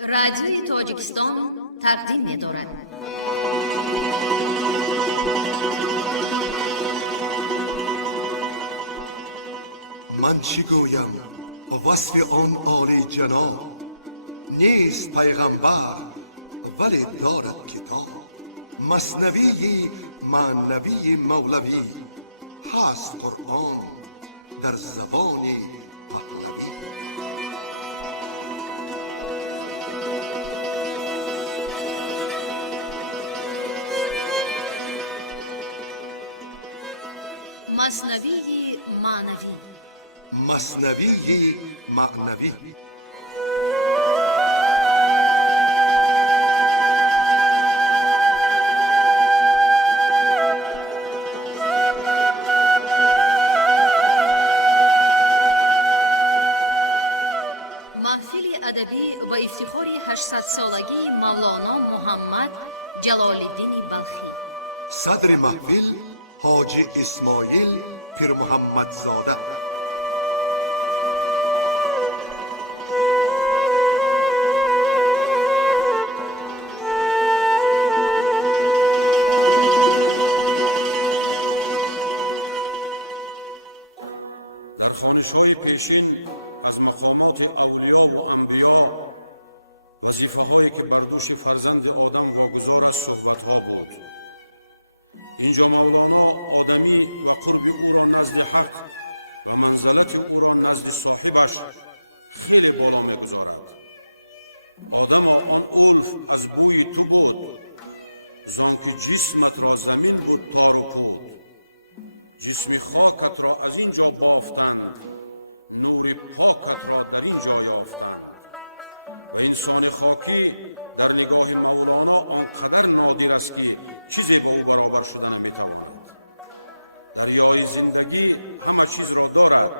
رادیوی تاجیکستان تقدیم می‌دارد. من چی گویم وصف آن عالی جناب، نیست پیغمبر ولی دارد کتاب. مثنوی معنوی مولوی، هست قرآن در زبان پهلوی. مثنوی معنوی. مثنوی معنوی. محفل ادبی و افتخار 800 سالگی مولانا محمد جلال الدین بلخی. صدر محفل حاجی اسماعیل پیر محمد زاده. در خوانش‌های پیشین از مقامات اولیا و انبیا، وظیفه‌هایی که بر دوش فرزند آدم واگذار است صحبت‌ها بود. اینجا مولانا آدمی و قرب او را نزد حق و منزلت او را نزد صاحبش خیلی بالا می‌گذارد. آدم آن الف از بوی تو بود، زانکه جسمت را زمین بود تار و پود. جسم خاکت را از اینجا بافتند، نور پاکت را در اینجا یافتند. و انسان خاکی در نگاه مولانا آنقدر نادر است که چیزی با او برابر شده نمیتواند. دریای زندگی همه چیز را دارد،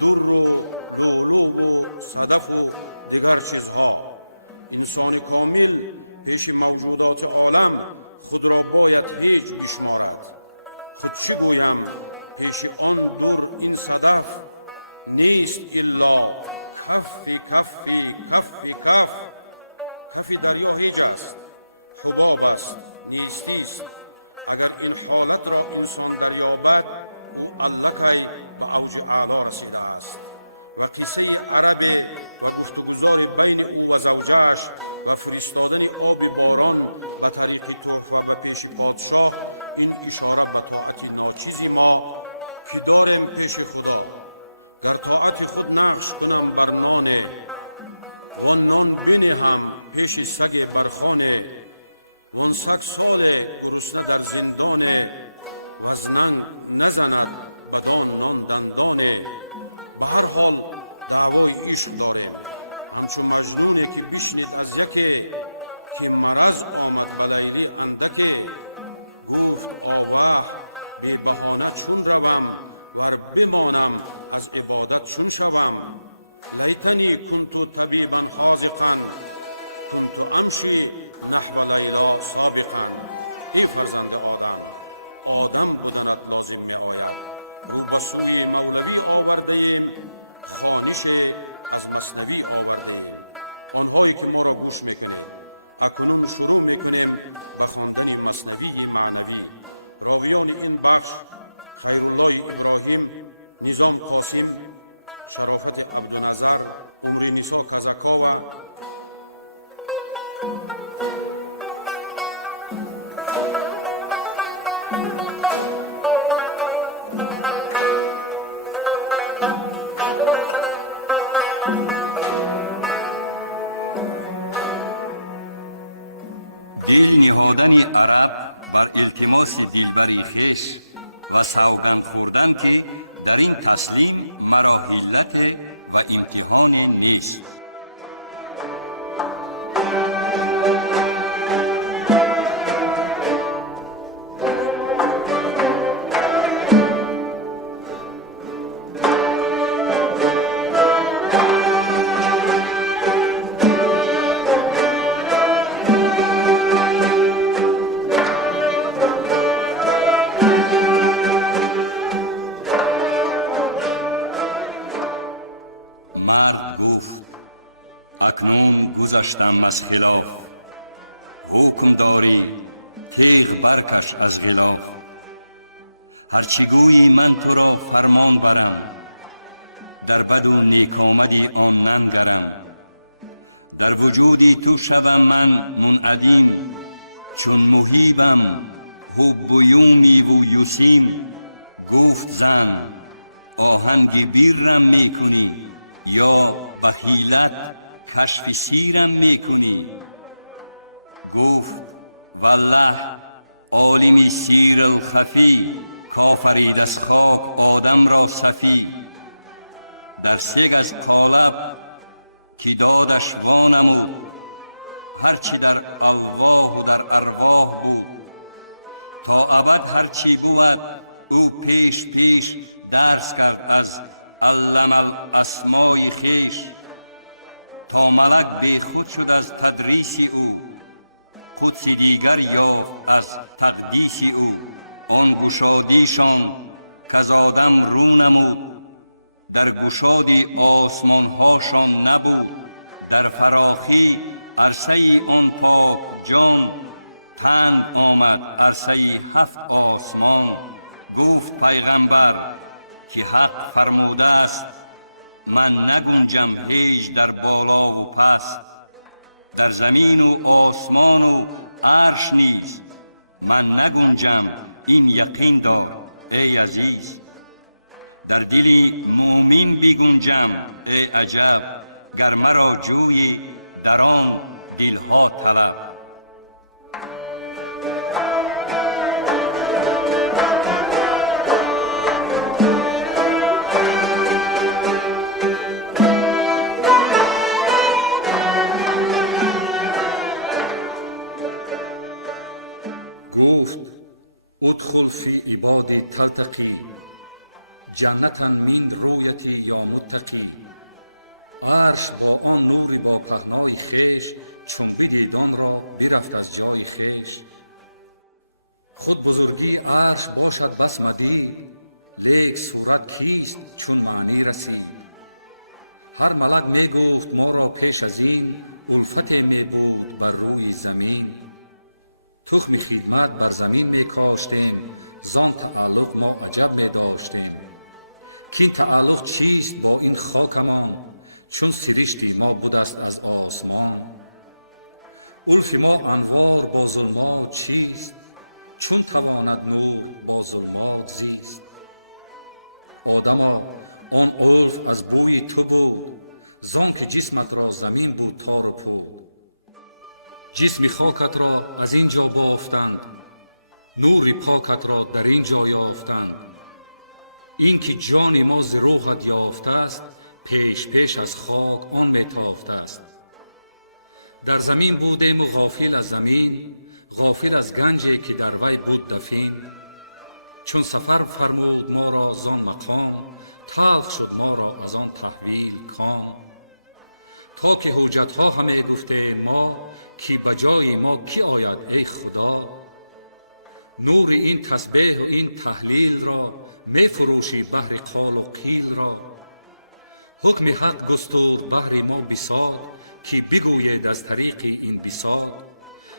در و لولو و صدف و دیگر چیزها. انسان کامل پیش موجودات عالم خود را باید هیچ بشمارد. خود چی گویم پیش آن در این صدف، نیست الا کف کف کف کف. کف دریا هیچ است، حباب است، نیستی است. اگر این حالت را انسان دریابد، او الکی به اوج اعلا رسیده است. و قصه عرب و گفتگوزار بین او و زوجهش و فرستادن آب باران به طریق تحفه به پیش پادشاه، این اشاره به طاعت ناچیزی ما که داریم پیش خدا. گر طاعت خود نقش کنم بر نان، و نان بنهم پیش سگ برخانه. وان سگ سال گرسنه در زندانه، و از ننگ نزند بدان نان دندانه. به هر حال دعوای عشق داریم، همچون مجنونه که بشنید از یکی، که مرض آمد به لیلی اندکی. گفت آوه بی بهانه چون روم، ور بمانم از عبادت چون شوم. لیتنی کنتو طبیبا حاذقا، کنتو امشی نحو لیلا سابقا. ای فرزند آدم، آدم بودنت لازم می آید. رو به سوی مولوی آورده ایم، خوانش از مثنوی آورده ایم. آنهایی که ما را گوش میکنید، اکنون شروع میکنیم به خواندن مثنوی معنوی. راویان این بخش خیرالله ابراهیم، نظام قاسم، شرافت عبدالنظر، عمری نسا کزکاوا. دل نهادن عرب بر التماس دلبری خویش و سوگند خوردن که در این تسلیم مرا حیلت و امتحان نیست. مرد گفت اکنون گذشتم از خلاف. حکم داری تیغ برکش از غلاف. هرچی گویی من تو را فرمان برم، در بد و نیک آمدی آن ننگرم. در وجودی تو شوم من منعدیم، چون محیبم حب و یومی و یوسیم. گفت زن آهنگ بیرم می کنی، یا بخیلت کشف سیرم می کنی. گفت والله عالمی سیر الخفی، کافرید از خاک آدم را صفی. در سگ از قالب کی دادش وانمود، هرچی در الواح و در ارواح بود. تا ابد هرچی بود او پیش پیش درس کرد از علم الاسمای خیش. تا ملک بی خود شد از تدریس او، قدس دیگر یافت از تقدیس او. آن گشادیشان کز آدم رو نمود، در گشادی آسمان هاشان نبود. در فراخی عرصه آن پاک جان، تنگ آمد عرصه 7 آسمان. گفت پیغمبر که حق فرموده است، من نگنجم هیچ در بالا و پست. در زمین و آسمان و عرش نیز من نگنجم، این یقین دار ای عزیز. در دلی مومن بگنجم ای عجب، گر مرا جوی در آن دلها طلب. گفت ادخل فی عبادی تلتقی، جنتا من رویتی یا متقی. عرش با آن نور با پهنای خیش، چون بدید آن را برفت از جای خیش. خود بزرگی عرش باشد بس مدید، لیک صورت کیست چون معنی رسید. هر ملک می گفت ما را پیش از این، الفت می بود بر روی زمین. تخم خدمت بر زمین می کاشتیم، زان تعلق ما عجب می داشتیم. کین تعلق چیست با این خاکمان، چون سرشتی ما بودست از آسمان. الف ما انوار با ظلمات چیست، چون تواند نور با ظلمات زیست. آدما آن الف از بوی تو بود، زان که جسمت را زمین بود تار و پود. جسم خاکت را از اینجا بافتند، نور پاکت را در اینجا یافتند. این که جان ما ز روحت یافته است، پیش پیش از خاک آن می تافته است. در زمین بودیم و غافل از زمین، غافل از گنجی که در وی بود دفین. چون سفر فرمود ما را زان مقام، تلخ شد ما را از آن تحویل کام. تا که حجتها همه گفته ما، کی بجای ما کی آید ای خدا. نور این تسبیح و این تحلیل را، می فروشی بهر قال و قیل را. حکم حق گستور بهر ما بساط، کی بگوید از طریق این بساط.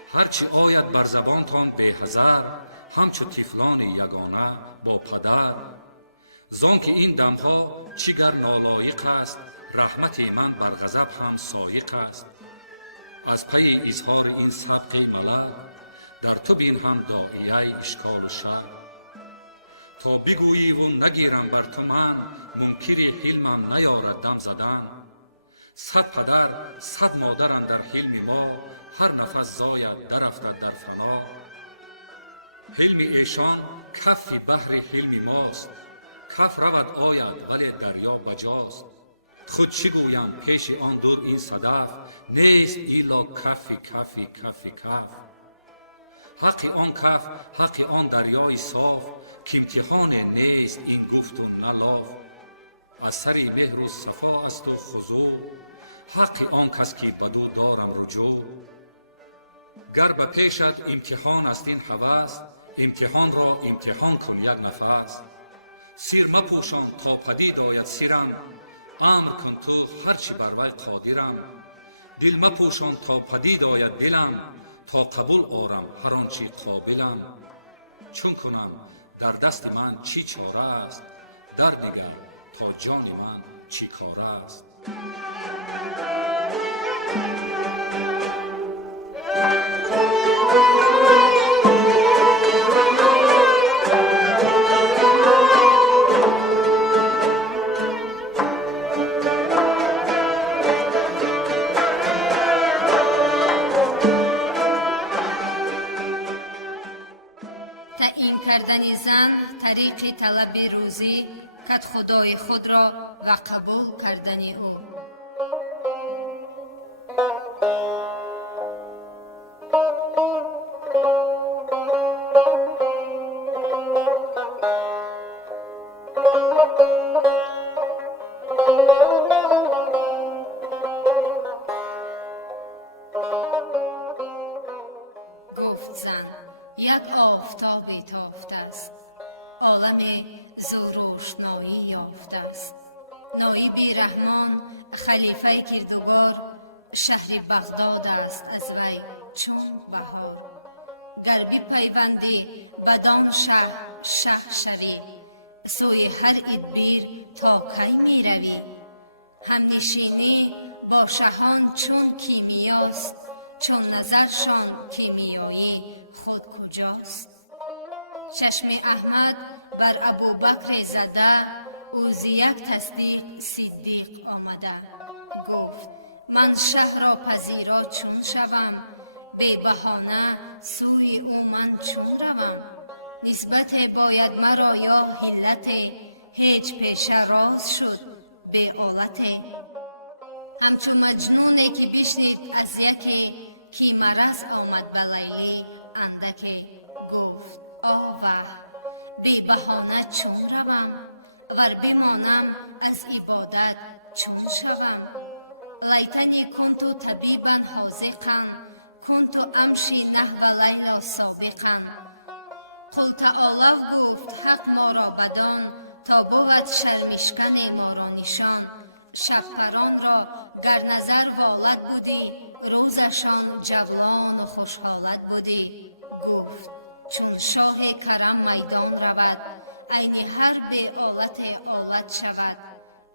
هرچی آید بر زبانتان به حذر، همچو طفلان یگانه با پدر. زان که این دمها چیگر نالایق است، رحمت من بر غضب هم سایق است. از پی اظهار این سبق ملک، در تو بین هم داعیه اشکال و شک. تا بگویی و نگیرم بر تو من، منکر حلمم نیارد دم زدن. 100 پدر 100 مادرند در حلم ما، هر نفس زاید درفتد در فنا. حلم ایشان کف بحر حلم ماست، کف رود آید ولی دریا بجاست. خود چی گویم پیش آن دور این صدف، نیست ایلا کفی کفی کفی کف. حق آن کف حق آن دریای صاف، که امتحان نیست این گفت و نلاف. از سری مهر و صفا است و خضوع، حق آن کس که بدو دارم رجوع. گر به پیشت امتحان است این هوس، امتحان را امتحان کن یک نفس. سیر مپوشان تا پدید آید سیرم، امر کن تو هرچی بر وی قادرم. دل مپوشان تا پدید آید دلم، تا قبول آرم هر آنچه قابلم. چون کنم در دست من چی چاره است، در نگر تا جان من چی کار است. تعیین کردن زن طریق طلب روزی کد خدای خود را و قبول کردن او. گفت زن یک آفتاب تافته است، عالم زو روشنایی یافته است. نایب رحمان خلیفه کردگار، شهر بغداد است از وی چون بهار. گر بپیوندی بدان شه شوی، سوی هر ادبیر تا کی می روی. همنشینی با شهان چون کیمیاست، چون نظرشان کیمیایی خود کجاست. چشم احمد بر ابوبکر زده، او ز یک تصدیق صدیق آمده. گفت من شه را پذیرا چون شوم، بی بهانه سوی او من چون روم. نسبت باید مرا یا حلت، هیچ پیشه راز شد بی آلت. همچو مجنونه که بشنید از یکی، کی مرض آمد به لیلی اندکی. گفت آوه بی بهانه چون روم، ور بمانم از عبادت چون شوم. لیتنی کنت طبیبا حاذقا، کنت امشی نحو لیلا سابقا. قل تعالوا گفت حق ما را بدان، تا بود شرمشکن ما را نشان. شب پران را گر نظر والد بودی، روزشان جولان و خوشحالت بودی. گفت چون شاه کرم میدان رود، عین هر بی آلت آلت شود.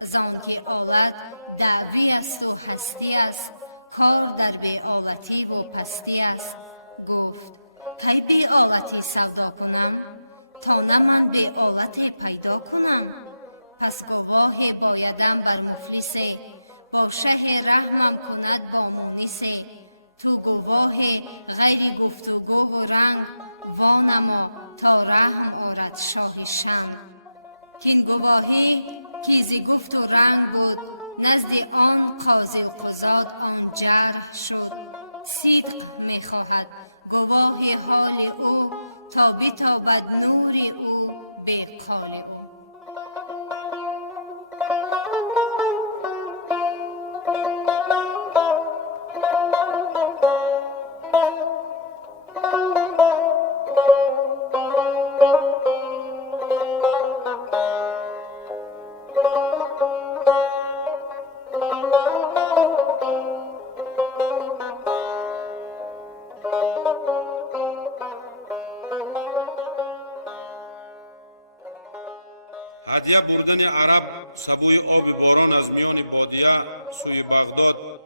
زان که آلت دعوی است و هستی است، کار در بی آلتی و پستی است. گفت کی بی آلتی سودا کنم، تا نه من بی آلت پیدا کنم. پس گواه بایدم بر مفلسه، با شه رحمم کند با مونسه. تو گواه غیر گفتگو و رنگ، وانما تا رحم آرد شاه شنگ. کین گواهی که ز گفت و رنگ بود، نزد آن قاضی القضات آن جرح شد. صدق می خواهد گواه حال او، تا بتابد نور او به قال او. هدیه بردن عرب سبوی آب باران از میان بادیه سوی بغداد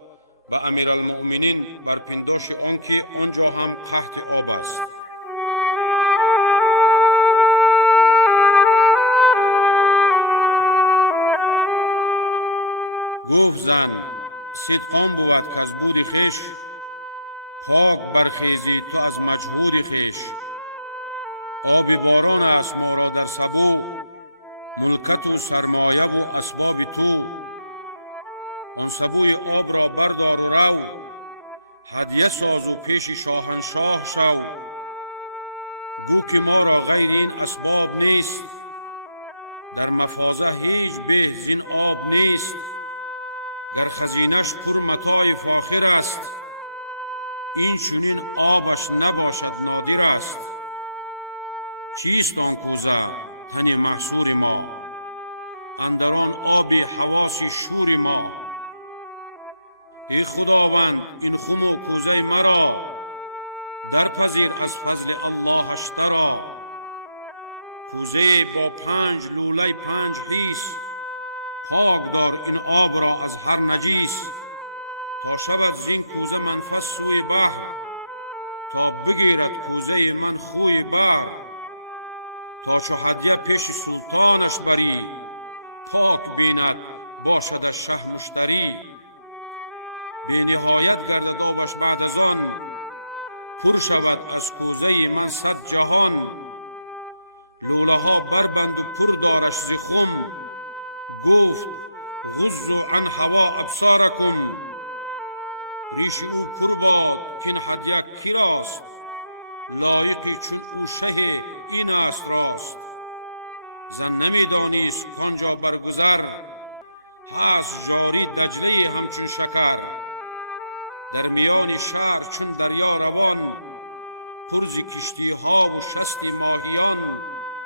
به امیرالمؤمنین بر پنداش آنکه آنجا هم قحط آب است. گفت زن صدقان بود که از بود خویش، پاک برخیزی تو از مجهود خویش. آب باران است ما را در سبو، ملکت و سرمایه و اسباب تو. آن سبوی آب را بردار و رو، هدیه ساز و پیش شاهنشاه شو. گو که ما را غیر این اسباب نیست، در مفازه هیچ به زین آب نیست. گر خزینش پر متاع فاخر است، این چنین آبش نباشد نادر است. چیست آن کوزه تن محصور ما، اندران آب حواس شور ما. ای خداوند این خم و کوزه مرا، در پذیر از فضل اللهش ترا. کوزه با 5 لوله 5 حیث، پاک دار این آب را از هر نجیس. تا شود زین کوزه منفس سوی بحر، تا بگیرد کوزه من خوی بر. تا چو هدیه پیش سلطانش بری، پاک بیند باشد شه مشتری. بی نهایت گردد آبش بعد از آن، پر شود از کوزه من 100 جهان. لوله ها بربند و پر دارش ز خم، گفت غضوا عن هوا ابصارکم. ریش او پر باد کین هدیه کی راست، لایقی چون او شه این است راست. زن نمی دانیست کانجا برگذر، هست جاری دجله همچون شکر. در میان شهر چون دریا روان، پر ز کشتی ها و شست ماهیان.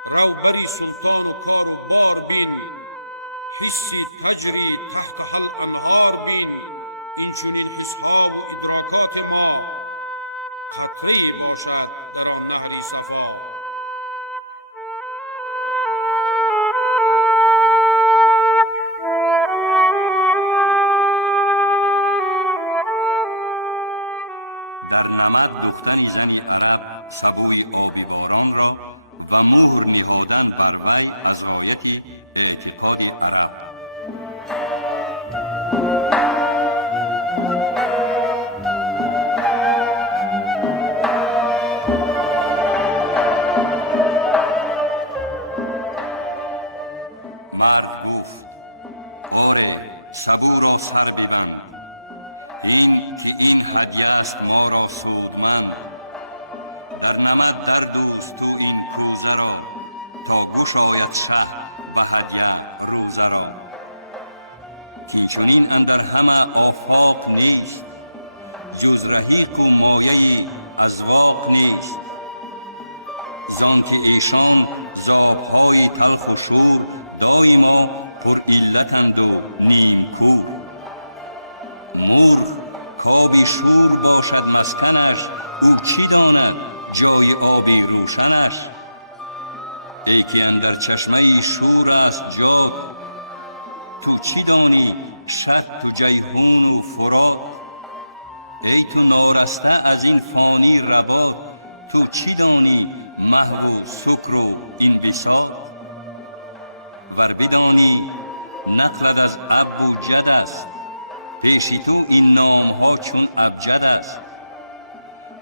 رو بری سلطان و کار و بار بین، حسی تجری تحت حل انهار بین. این چونین حس ها و ادراکات ما، قطره باشد در آن نهری صفا. در نمد دختن زنی عرب سبوی آبی باران را و مهر نهادن بر وی از غایت اعتقاد عرب. مرد گفت آره سبو را سر ببند، این که این هدیه است ما را سودمند. در نمد در دوست تو این کوزه را، تا گوش آید شه به هدیه روزه را. کینچونین اندر همه آفاق نیست، جز رحیق و مایه ازواق نیست. زان که ایشان زابهای تلخ و شور، دایما پر علتند و نیم کور. مرغ کابی شور باشد مسکنش، او چی داند جای آبی روشنش. ای که اندر چشمه شور است جات، تو چی دانی شط و جیحون و فرات. ای تو نارسته از این فانی ربات، تو چی دانی محو و سکر و این بساط. ور بدانی نقلت از اب و جد است، پیش تو این نام ها چون ابجد است.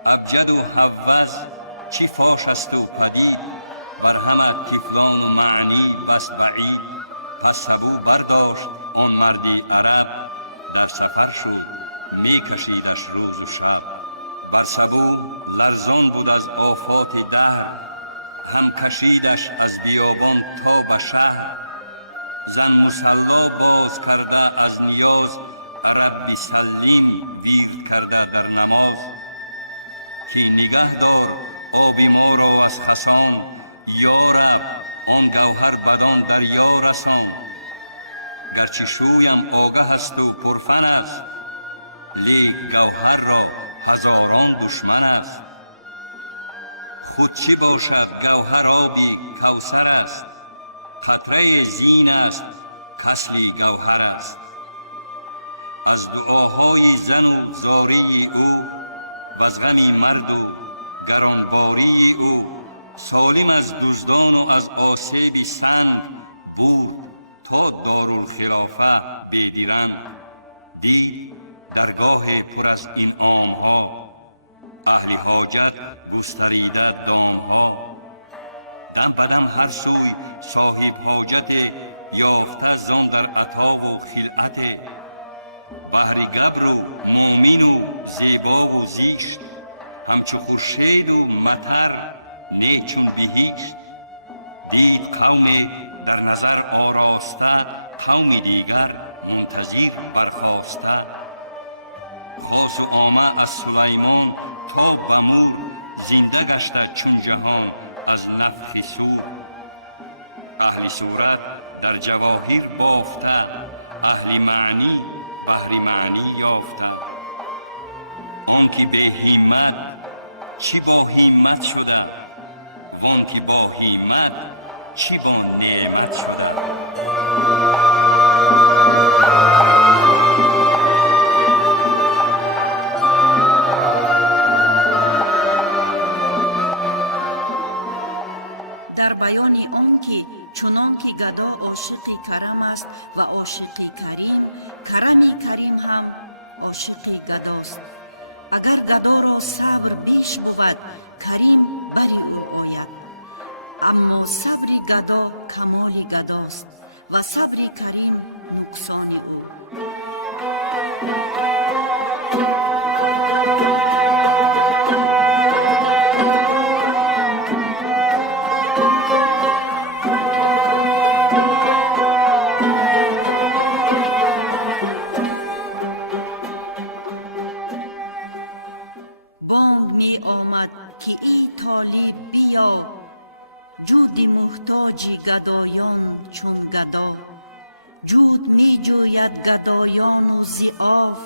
ابجد و حوز چی فاش است و پدید، بر همه طفلان و معنی بس بعید. پس سبو برداشت آن مردی عرب، در سفر شد می کشیدش روز و شب. بر سبو لرزان بود از آفات دهر، هم کشیدش از بیابان تا به شهر. زن مصلا باز کرده از نیاز، ربی سلیم ویرد کرده در نماز. که نگه دار آبی ما را از خسان، یا رب آن گوهر بدان دریا رسان. گرچه شویم آگه است و پرفن است، لیک گوهر را هزاران دشمن است. خود چی باشد گوهر آبی کوثر است، قطره زین است کسلی گوهر است. از دعاهای زن و زاری او، و از غمی مرد و گرانباری او. سالم از دزدان و از آسیب سنگ، برد تا دارالخلافه بیدرنگ. دید درگاه پر از این عامها، اهل حاجت گستریده دامها. دم بدم هر سوی صاحب حاجت، یافته زان در عطا و خلعت. بحر گبر و مومین و زیبا و زیشت، همچو خورشید و مطر نه چون بهشت. دید قوم در نظر آراسته، قوم دیگر منتظر برخاسته. خاص و عامه از سلیمان تا بمور، زنده گشته چون جهان از نفخ صور. اهل صورت در جواهر بافته، اهل معنی بحر معنی یافته. آنکه به همت چی با همت شده، وانکه با همت چی با نعمت شده. در بیان آنکه چنانکه گدا عاشق کرم است و عاشق کریم، کرم کریم هم عاشق گداست. اگر گدا را صبر بیش بود، کریم بری او آید. اما صبر گدا کمال گداست و صبر کریم نقصان او. بانگ می آمد که ای طالب بیا، جود محتاج گدایان چون گدا. جود می جوید گدایان و ضعاف،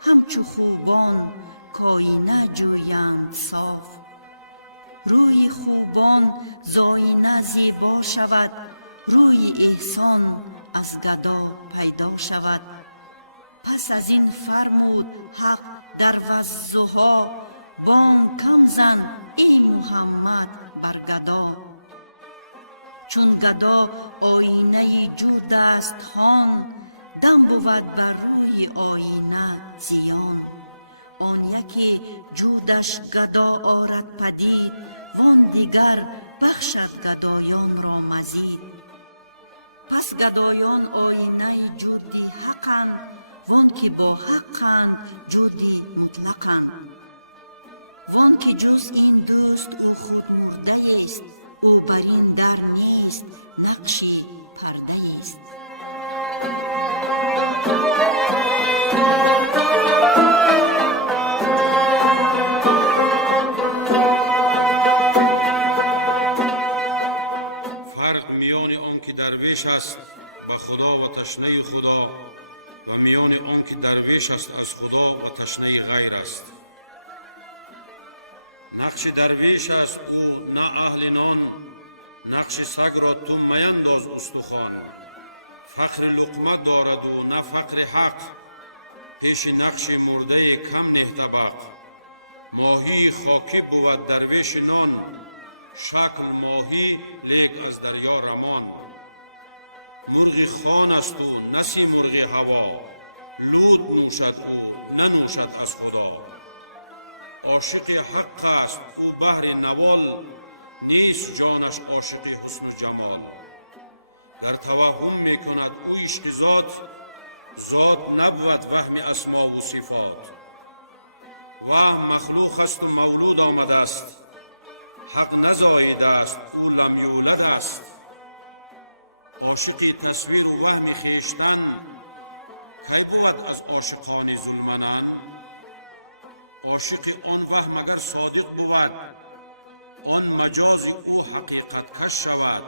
همچو خوبان کاینه جویند صاف. روی خوبان زاینه زیبا شود، روی احسان از گدا پیدا شود. پس از این فرمود حق در والضحی، بانگ کم زن ای محمد بر گدا. چون گدا آینه جود است هان، دم بود بر روی آینه زیان. آن یکی جودش گدا آرد پدید، وان دیگر بخشد گدایان را مزید. پس گدایان آینه جودی حقند، وان که با حقند جودی مطلقند. وان که جز این دوست او خود مرده است، او بر این در نیست نقشی پرده است. فرق میان آنکه درویش است به خدا و تشنه خدا و میان آنکه درویش است از خدا و تشنه غیر است. نقش درویش است او نه اهل نان، نقش سگ را تو مینداز استخوان. فقر لقمه دارد و نه فقر حق، پیش نقش مرده کم نه طبق. ماهی خاکی بود درویش نان، شکل ماهی لیک از دریا رمان. مرغ خان است او نسی مرغ هوا، لوت نوشد او ننوشد از خدا. عاشق حق است او بحر نوال، نیست جانش عاشق حسن و جمال. گر توهم می کند او عشق ذات، ذات نبود وهم اسما و صفات. وهم مخلوق است و مولود آمده است، حق نزایده است او لم یولد است. عاشق تصویر و وهم خویشتن، کی بود از عاشقان ظلمنن. عاشق آن وهم اگر صادق بود، آن مجاز او حقیقت کش شود.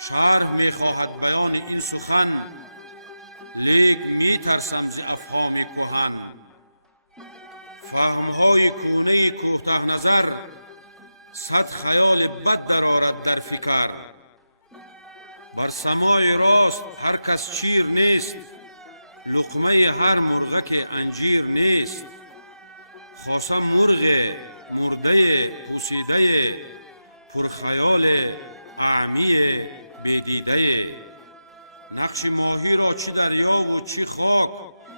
شرح می خواهد بیان این سخن، لیک می ترسم ز افهام کهن. فهمهای کونه کوته نظر، صد خیال بد درآرد در فکر. بر سماع راست هر کس چیر نیست، لقمه هر مرغک انجیر نیست. خاصه مرغ مرده پوسیده، پرخیال اعمی بدیده. نقش ماهی را چی دریا و چی خاک،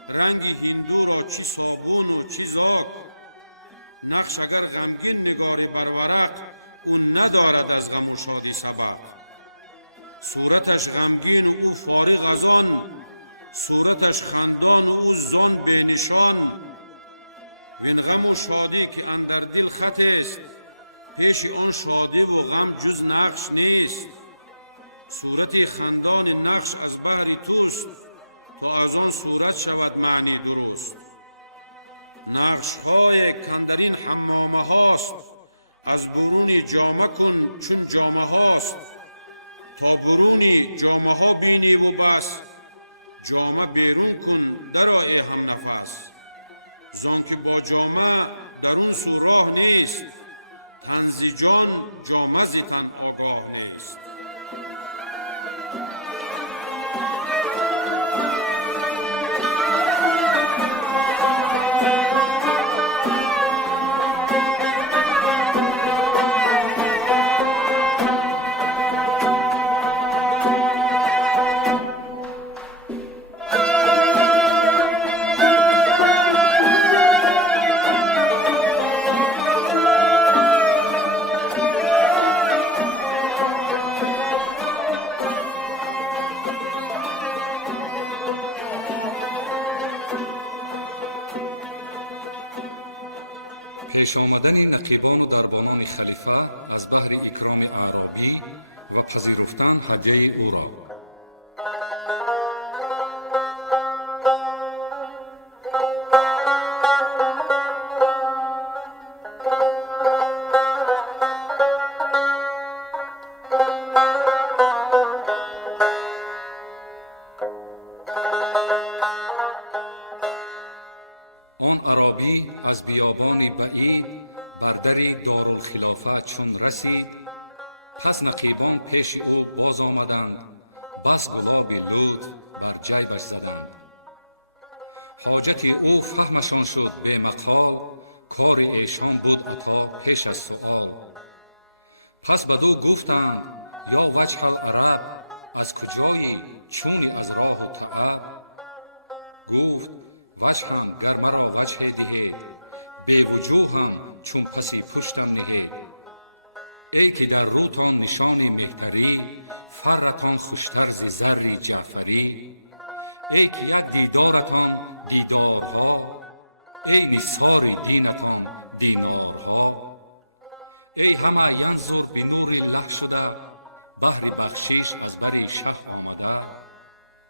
رنگ هندو را چی صابون و چی زاک. نقش اگر غمگین نگاری بر ورق، او ندارد از غم و شادی سبق. صورتش غمگین و او فارغ از آن، صورتش خندان و او زان بینشان. وین غم و شادی که اندر دل خط است، پیش آن شادی و غم جز نقش نیست. صورت خندان نقش از بهر توست، تا از آن صورت شود معنی درست. نقش های کندرین حمامه هاست، از برونی جامه کن چون جامه هاست. تا برونی جامه ها بینی و بس، جامه بیرون کن درآ ای هم نفس. زانکه با جامه درون سو راه نیست، تن جان جامه ز تن آگاه نیست. پیش آمدن نقیبان و دربانان خلیفه از بهر اکرام اعرابی و پذیرفتن هدیه او را. آن عرابی از بیابان بعید بر در دارالخلافه چون رسید، پس نقیبان پیش او باز آمدند، بس گلاب لطف بر جیبش زدند. حاجت او فهمشان شد به مقال، کار ایشان بود عطا پیش از سؤال. پس بدو گفتند یا وجه العرب، از کجایی چونی از راه و تعب؟ گفت وجهم گر مرا وجه دهید، بی وجوهم چون پسی پشتم نهید. ای که در روتان نشان مهتری، فرتان خوشتر ز زر جعفری. ای که یک دیدارتان دیدارها، ای نثار دینتان دینارها. ای همه ینظر به نور الله شده، بهر بخشش از بر شه آمده.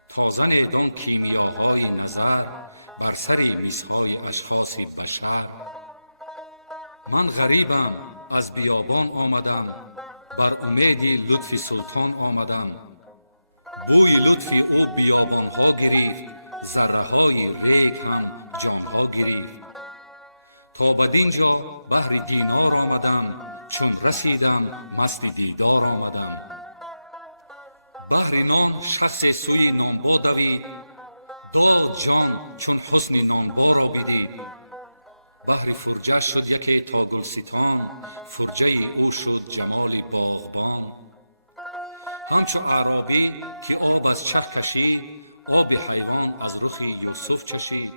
تازه نیدان کیمیاهای نظر، بر سر میزهای اشخاص بشر. من غریبم از بیابان آمدم، بر امید لطف سلطان آمدم. بوی لطف او بیابانها گرفت، ذره های ریگ هم جانها گرفت. تا بدینجا بهر دینار آمدم، چون رسیدم مست دیدار آمدم. بهر نان شخص سوی نانبا دوید، داد جان چون حسن نانبا را بدید. بهر فرجه شد یکی تا گلستان، فرجه او شد جمال باغبان. همچو اعرابی که آب از چه کشید، آب حیوان از رخ یوسف چشید.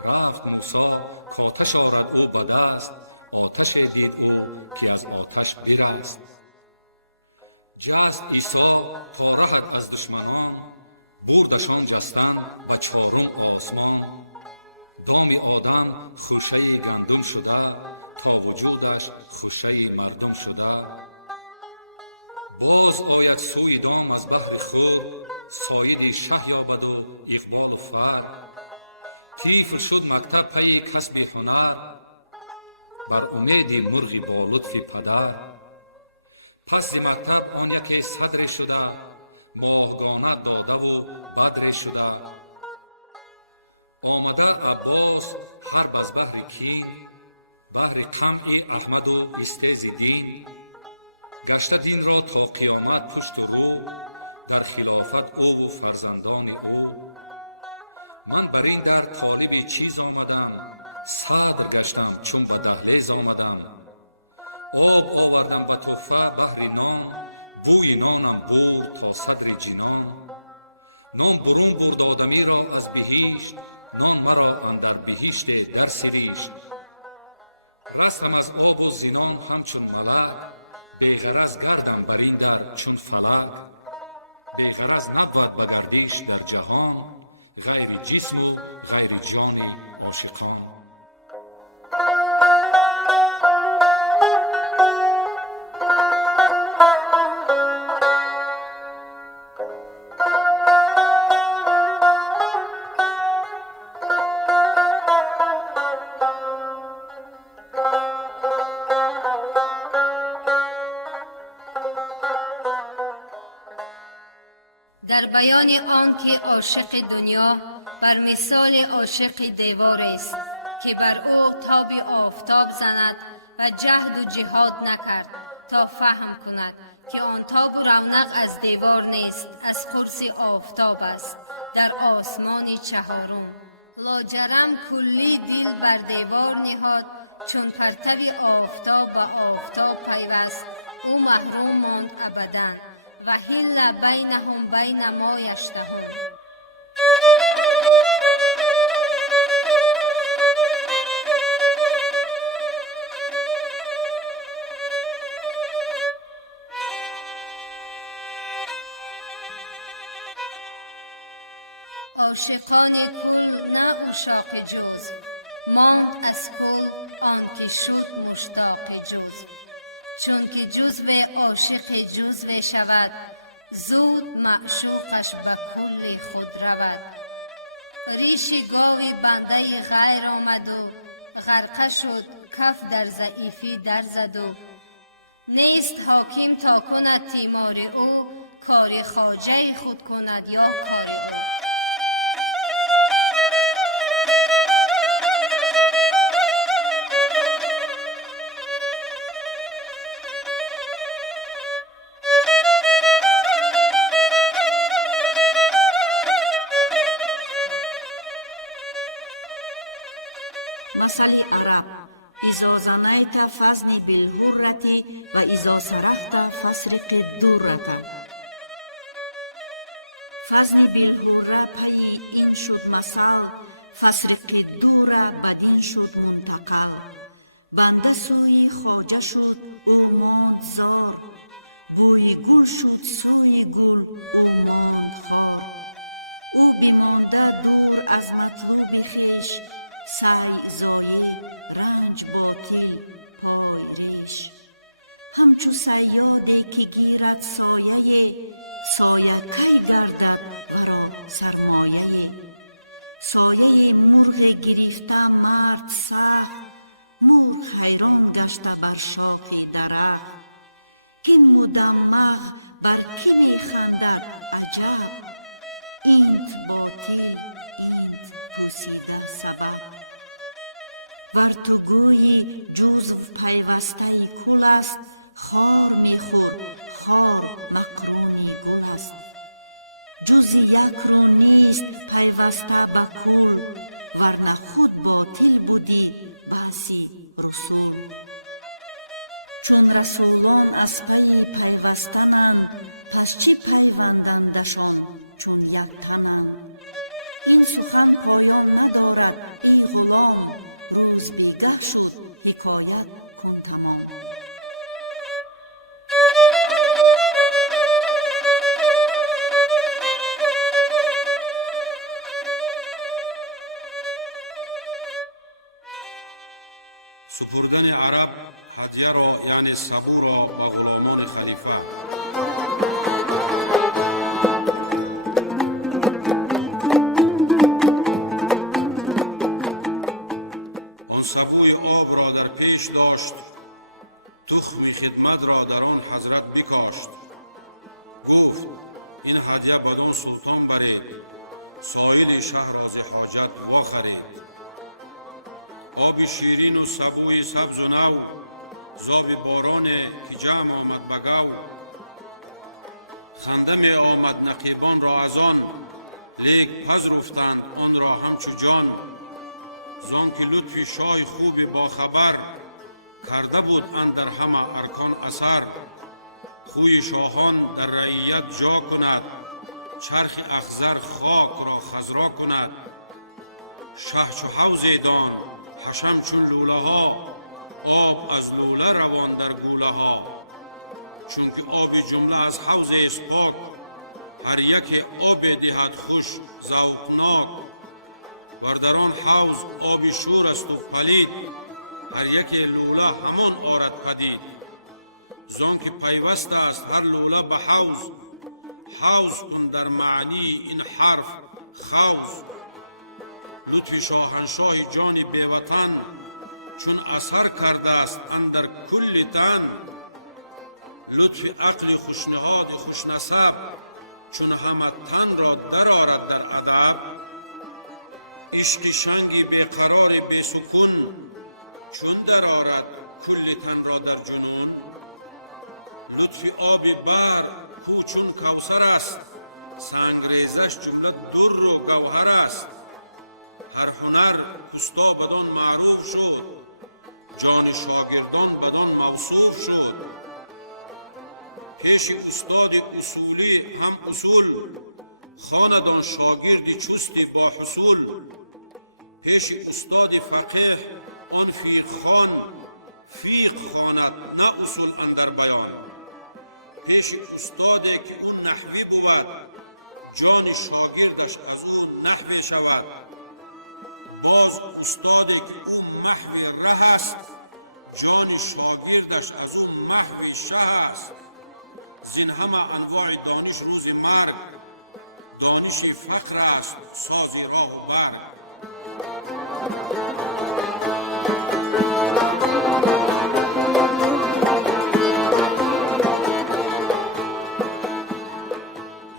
رفت موسی کآتش آرد او به دست، آتش دید او که از آتش برست. جست عیسی تا رهد از دشمنان، بردشان جستن به چارم آسمان. دام آدم خوشه گندم شده، تا وجودش خوشه مردم شده. باز آید سوی دام از بحر خور، ساید شه یابد و اقبال و فر. طفل شد مکتب پی کسب هنر، بر امید مرغ با لطف پدر. پس ز مکتب آن یکی صدر شده، ماهگانه داده و بدر شده. آمده عباس حرب از بهر کین، بهر قمع احمد و استیز دین. گشته دین را تا قیامت پشت و رو، در خلافت او و فرزندان او. من بر این در طالب چیز آمدم، صدر گشتم چون به دهلیز آمدم. آب آوردم به تحفه بهر نان، بوی نانم برد تا صدر جنان. نان برون برد آدمی را از بهشت، نان مرا اندر بهشت در سریشت. رستم از آب و زنان همچون ملک، بی غرض گردم بر این در چون فلک. بی غرض نبود به گردش در جهان، غیر جسم و غیر جان عاشقان. در بیان آن که عاشق دنیا بر مثال عاشق دیوار است که بر او تاب آفتاب زند و جهد و جهاد نکرد تا فهم کند که آن تاب و رونق از دیوار نیست، از قرص آفتاب است در آسمان چهارم. لاجرم کلی دل بر دیوار نهاد، چون پرتو آفتاب به آفتاب پیوست، او محروم ماند ابدا و حل بینهم بین ما یشتهون. عاشقان کل نه عشاق جزو، ماند از کل آن که شد مشتاق جزو. چون که جزو عاشق جزو شود، زود معشوقش به کل خود رود. ریش گاوی بنده غیر آمد و غرقه شد، کف در ضعیفی در زد و نیست حاکم تا کند تیمار او، کار خواجه خود کند یا کار او. مثل عرب: اذا زنیت فزنی بالحرة و اذا سرقت فسرق الدرة. فزنی بالحرة پی این شد مثل، فسرق الدرة بدین شد منتقل. بنده سوی خواجه شد او ماند زار، بوی گل شد سوی گل او ماند خار. او بمانده دور از مطلوب خویش، سعی ضایع رنج باطل پای ریش. همچو صیادی که گیرد سایه، سایه کی گردد ورا سرمایه. سایه مرغ گرفته مرد سخت، مرغ حیران گشته بر شاخ درخت. کین مدمغ بر کی می خندد عجب، اینت باطل اینت پوسیده سبب. ور تو گویی جزو پیوسته کل است، خار می خور خار مقرون گل است. جزی یک رو نیست پیوسته به کل، ورنه خود باطل بودی بحثی رسول. چون رسولان از پی پیوستنند، پس چی پیوندندشان چون یک تنند. این سخن پایان ندارد ای غلام، روز بیگه شد حکایت کن تمام. سپردن عرب هدیه را یعنی سبو را به غلامان خلیفه. آن سبوی آب را در پیش داشت، تخم خدمت را در آن حضرت بکاشت. گفت این هدیه بدان سلطان برید، سایل شهر را ز حاجت وا خرید. آب شیرین و سبوی سبز و نو، زاب باران که جمع آمد بگو. خنده می آمد نقیبان را از آن، لیک پذرفتند آن را همچو جان. زان که لطفی شاه خوب با خبر، کرده بود اندر همه ارکان اثر. خوی شاهان در رعیت جا کند، چرخ اخضر خاک را خضرا کند. شه چو حوض دان حشم چون لوله ها، آب از لوله روان در گوله ها. چون که آب جمله از حوض است پاک، هر یک آب دهد خوش ذوقناک. ور در آن حوض آب شور است و پلید، هر یک لوله همان آرد پدید. زان که پیوست است هر لوله به حوض، حوض کن در معنی این حرف خوض. لطف شاهنشاه جان بیوطن، چون اثر کرده است اندر کل تن. لطف عقل خوشنهاد خوشنسب، چون همه تن را در آرد در ادب، عشق شنگی بیقرار بیسکون چون در آرد کل تن را در جنون. لطف آب بحر کو چون کوثر است، سنگریزش جمله در و گوهر است. هر هنر کستا بدان معروف شد، جان شاگردان بدان موصوف شد. پیش استاد اصولی هم اصول، خاندان شاگردی چستی با حصول. پیش استاد فقیه آن فیق خان، فیق خواند نه اصول اندر بیان. پیش استادی که اون نحوی بود، جان شاگردش از او نحوی شود. باز استادی که او محوی ره است، جان شاگردش از او محوی شه است. زین همه انواع دانش روز مرگ، دانش فقر است ساز راه و برگ.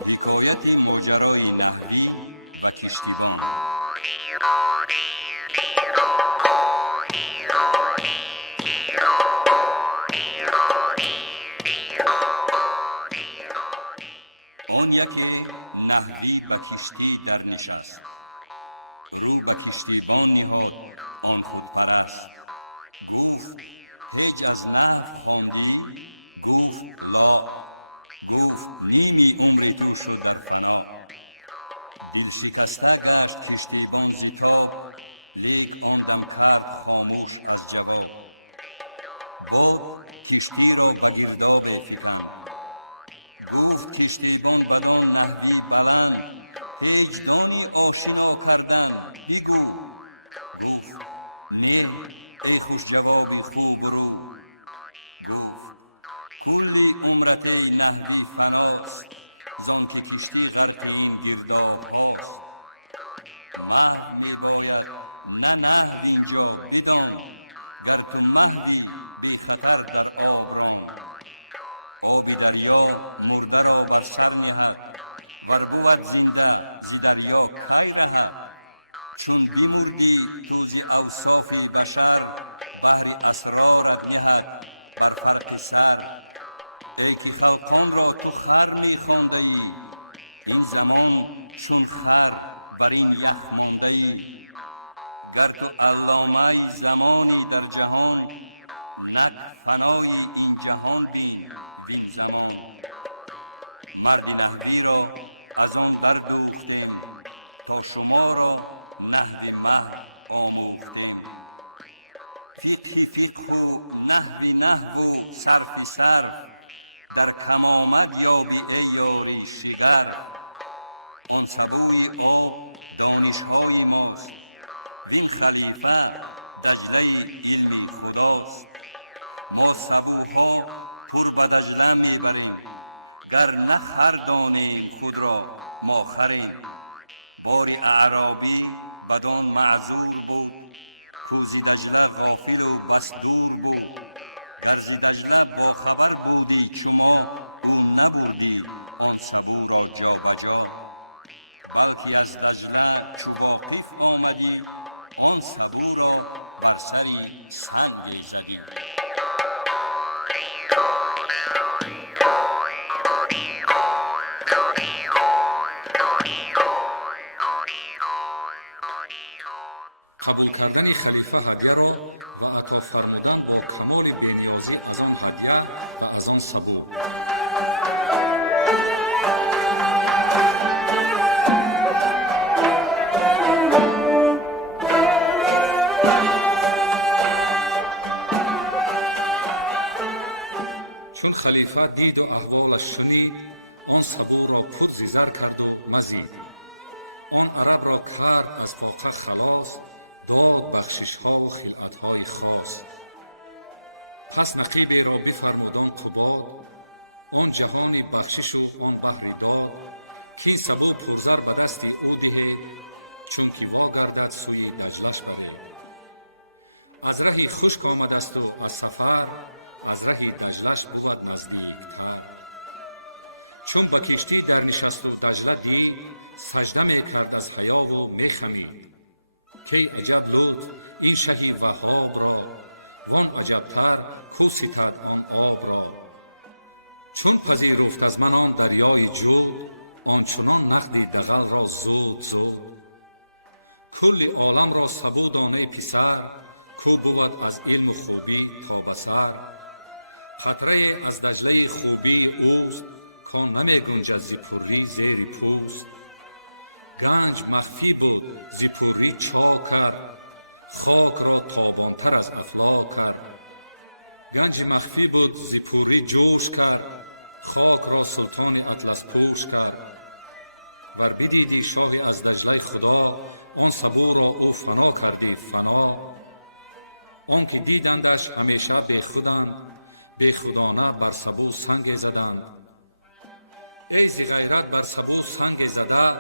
حکایت ماجرای نحوی و کشتیبان. آن یکی نحوی به کشتی در نشست، رو به کشتیبان نهاد آن خودپرست. گفت هیچ از نحو خواندی؟ گفت لا. گفت نیمی عمر تو شد در فنا. دل شکسته گشت کشتیبان ز تاب، لیک آن دم کرد خاموش از جواب. باد کشتی را به گرداب فکند، گفت کشتیبان بدان نحوی بلند، هیچ دانی آشنا کردن بگو. گفت نه ای خوش جوابی خوب رو. گفت کلی عمرت نحوی فناست، زان که کشتی غرق این گرداب هاست. محو می باید نه نحو اینجا بدان، گر تو محوی بی خطر در آب ران. آب دریا مرده را بر سر نهد، ور بود زنده ز دریا کی رهد. چون بمردی تو ز اوصاف بشر، بحر اسرارت نهد بر فرق سر. ای که خلقان را تو خر می خوانده ای، این زمان چون خر بر این یخ مانده ای. گر تو علامه زمانی در جهان، نک فنای این جهان بین وین زمان. مرد نحوی را از آن در دوختیم، تا شما را نحو محو آموختیم. فقه فقه و نحو نحو و صرف صرف، در کم آمد یابی ای یاری شگرف. آن سبوی آب دانشهای ماست، وین خلیفه دجله علم خداست. ما سبوها پر به دجله میبریم، گر نخر دانیم خود را ما خریم. بار اعرابی بدان معذور بود، کو ز دجله غافل و بس دور بود. گر ز دجله با خبر بودی چما، او نبردی آن سبو را جا بجا. بلکه از دجله چو واقف آمدی، آن سبو را بر سری سنگ زدی. قبول کردن خلیفه هدیه را و عطا فرمودن با کمال بینیازی از آن هدیه و از آن سبو. چون خلیفه دید و احوالش شنید، آن سبو را پر ز زر کرد و مزید. آن عرب را کرد از فاقه خلاص، داد بخشش ها و خلعت های خاص. پس نقیبی را بفرمود آن قباد، آن جهان بخشش و آن بحر داد. که این سبو پرزر به دست او دهید، چون که وا گردد سوی دجلش برید. از رهی خشک آمده است و از سفر، از رهی دجلش بود نزدیک تر. چون به کشتی در نشست و دجله دید، سجده می کرد از حیا و می خمید. کی عجب لطف این شهی وهاب را، وان عجبتر کو ستد آن آب را. چون پذیرفت از من آن دریای جود، آنچنان نقدی دغل را زود زود. کل عالم را سبو دانه پسر، کو بود از علم و خوبی تا بسر. قطره از دجله خوبی اوست، کان نمی گنجد ز پری زیر پوست. گنج مخفی بود ز پری چاکر، خاک را تابانتر از افلاک کرد. گنج مخفی بود ز پری جوش کرد، خاک را سلطان اطلس پوش کرد. ور بدیدی شاه از دجله خدا، آن سبو را او فنا کردی فنا. آن که دیدندش همیشه بی خودند، بی خودانه بر سبو سنگ زدند. ای ز غیرت بر سبو سنگ زده،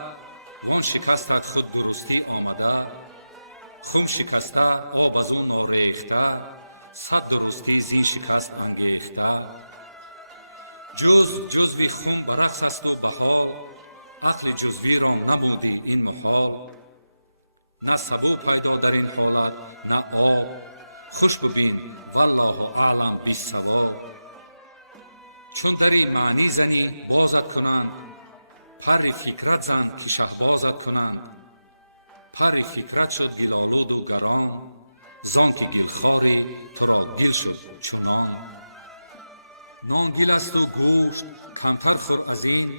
وان شکستت خود درستی آمده. خم شکسته آب از او ناریخته، صد درستی زین شکست انگیخته. جزوی خم برقص است و بحال، عقل جزوی را نمودی این محال. نه سبو پیدا در این حالت نه آب، خوش ببین والله اعلم بالصواب. چون دری معنی زنی بازت کنند، پر فکرت زن که شهبازت کنند. پر فکرت شد گلالود و گران، زان که گلخاری تو را گل شد چونان. نان گل است و گوشت کمتر خور از این،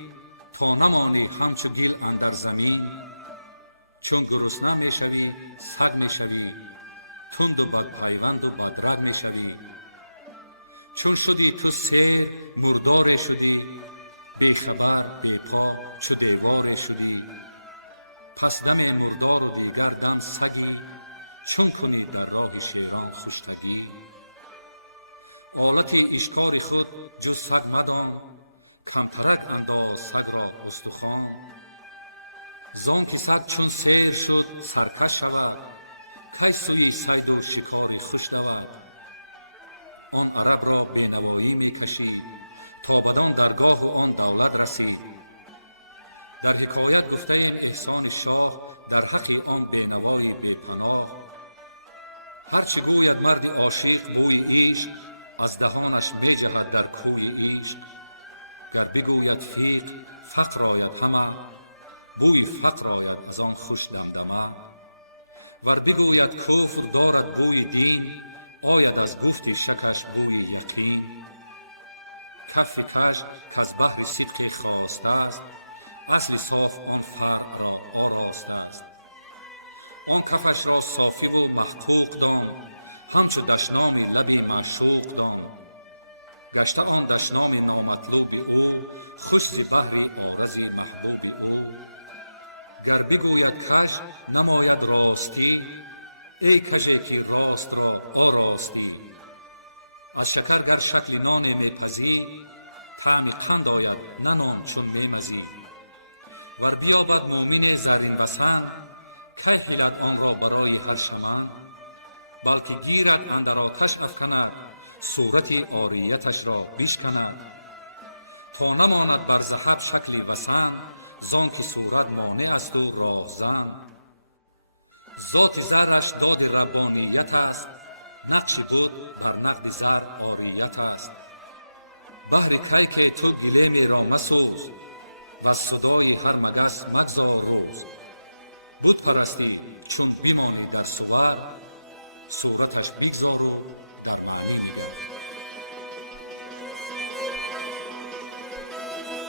تا نمانی همچو گل اندر زمین. چون گرسنه می شوی سگ می شوی، تند و بدپیوند و بدرگ می شوی. چون شدی تو سیر مردار شدی، بی خبر بی پا چو دیوار شدی. پس دم مردار و دیگر دم سگی، چون کنی در راه شیران خوشتگی. آلت اشکار خود جز سگ مدان، کمترک انداز سگ را استخوان. زان که سگ چون سیر شد سرکش شود، کی سوی صید و شکار خوش دود. آن عرب را بینوایی می کشید، تا بدان درگاه و آن دولت رسید. در حکایت گفته ایم احسان شاه، در حق آن بینوایی بی پناه. هرچه گوید مرد عاشق بوی عشق، از دهانش می جهد در کوی عشق. گر بگوید فیق فقر آید همه، بوی فقر آید از آن خوش دمدمه. ور بگوید کفر دارد بوی دین، آید از گفت شکش بوی یقین. کف کش کز بحر صدق خاسته است، اصل صاف آن فرع را آراسته است. آن کفش را صافی و محقوق دان، همچو دشنامی لبی معشوق دان. گشته آن دشنام نامطلوب او، خوش ز بحر عارض محبوب او. گر بگوید کژ نماید راستی، ای کژی که راست را آراستی. از شکر گر شکل نان می پزی، طعم قند آید نه نان چون می مزی. ور بیابد مومن زرین وسن، کی هیلد آن را برای هر شمن. بلکه گیرد اندر آتش افکند، صورت عاریتش را بشکند. تا نماند بر ذهب شکل وسن، زان که صورت مانع است و راهزن. ذات زرش داد ربانیت است، نقش بود بر نقد زر عاریت است. بهر کی که تو گلیم را مسوز، و صدای هر مگس مگذار روز. بت پرستی چون بیمانی در صور، صورتش بگذار و در معنی نگر.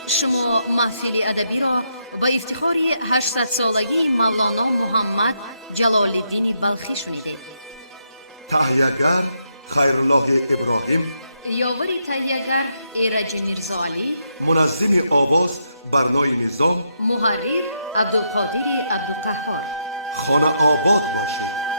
شما محفل ادبی را با افتخار 800 سالگی مولانا محمد جلال الدین بلخی شنیدید. تهیه‌گر خیرالله ابراهیم، یاوری تهیه‌گر ایرج میرزا علی، منظم آواز برنای نظام، محرر عبدالقادر عبدالقهار. خانه آباد باشید.